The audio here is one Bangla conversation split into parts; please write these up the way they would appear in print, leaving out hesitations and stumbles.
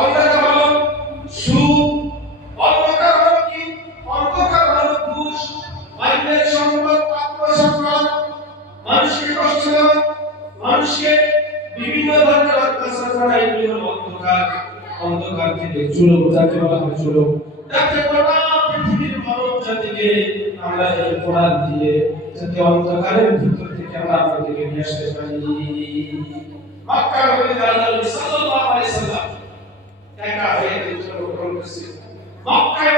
অন্ধকার হলো সুদ, অন্ধকার হলো কি, অন্ধকার হলো ঘুষ, অন্যের সম্পদ আত্মসম্মান, মানুষকে কষ্ট দেওয়া, মানুষকে বিভিন্ন ধরনের অত্যাচার করা, এগুলি হলো অন্ধকার। অন্ধকার থেকে চুলো, যাকে বলা হয় চুলো, যাতে গোটা পৃথিবীর মানব জাতিকে আমরা এই কোরআন দিয়ে যাতে অন্ধকারের ভিতর থেকে আমরা আপনাদেরকে নিয়ে আসতে পারি। মক্কা নগরীতে আল্লাহ নবী সাল্লাল্লাহু আলাইহি সাল্লাম একা হয়ে জন্মগ্রহণ করেছিলেন। মক্কায়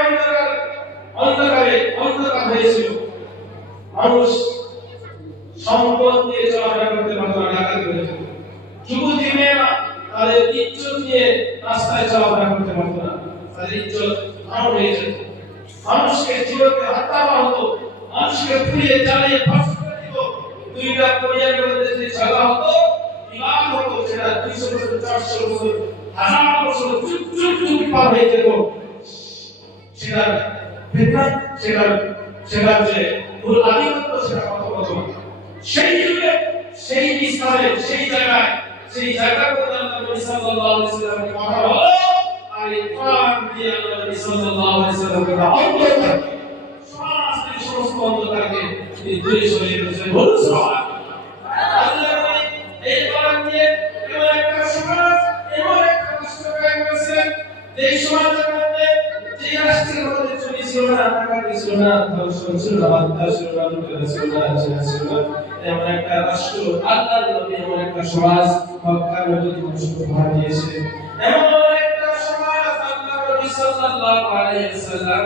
অন্ধকার হয়েছিল। মানুষ সম্পদ নিয়ে চলাফেরা করতে পারত না, ডাকাতি হয়ে যেত। যুবতী মেয়েরা তাদের ইজ্জত নিয়ে রাস্তায় চলাফেরা করতে পারত না, তাদের ইজ্জত হারাম হয়ে যেত। মানুষকে জীবনে হত্যা করা হতো, মানুষকে পুড়িয়ে জ্বালিয়ে ফাঁস করে দিত। দুইটা পরিবারের মধ্যে যদি ঝগড়া হতো, বিবাদ হতো, সেটা 200 বছর, 400 বছর, 1000 বছর যুগ পার হয়ে যেত। সেটার ফিতনা, সেটার যে মূল আধিপত্য, সেটা কত সেই যুগে, সেই স্থানে, সেই জায়গার কথা আল্লাহ নবী সাল্লাল্লাহু আলাইহি ওয়াসাল্লামের কথা হলো। আর এই কোরআন দিয়ে আল্লাহ নবী সাল্লাল্লাহু আলাইহি ওয়াসাল্লামের অন্তরকে, সমাজের সমস্ত অন্ধকারকে দূরে সরিয়ে দিয়েছেন। বলুন সুবহানাল্লাহ। আল্লাহ নবী এই কোরআন দিয়ে এমন একটা সমাজ, এমন একটা রাষ্ট্র কায়েম করেছেন, যেই সমাজের মধ্যে, যে রাষ্ট্রের মধ্যে চুরি ছিল না, ডাকাতি ছিল না, ধর্ষণ ছিল না, হত্যা ছিল না, লুটপাট ছিল না, জিনা ছিল না, এমন একটা রাষ্ট্র আল্লাহর নবী এমন একটা সমাজ মক্কা নগরীতে উপহার দিয়েছিলেন। এমন একটা সমাজ আল্লাহর নবী সাল্লাল্লাহু আলাইহি ওয়াসাল্লাম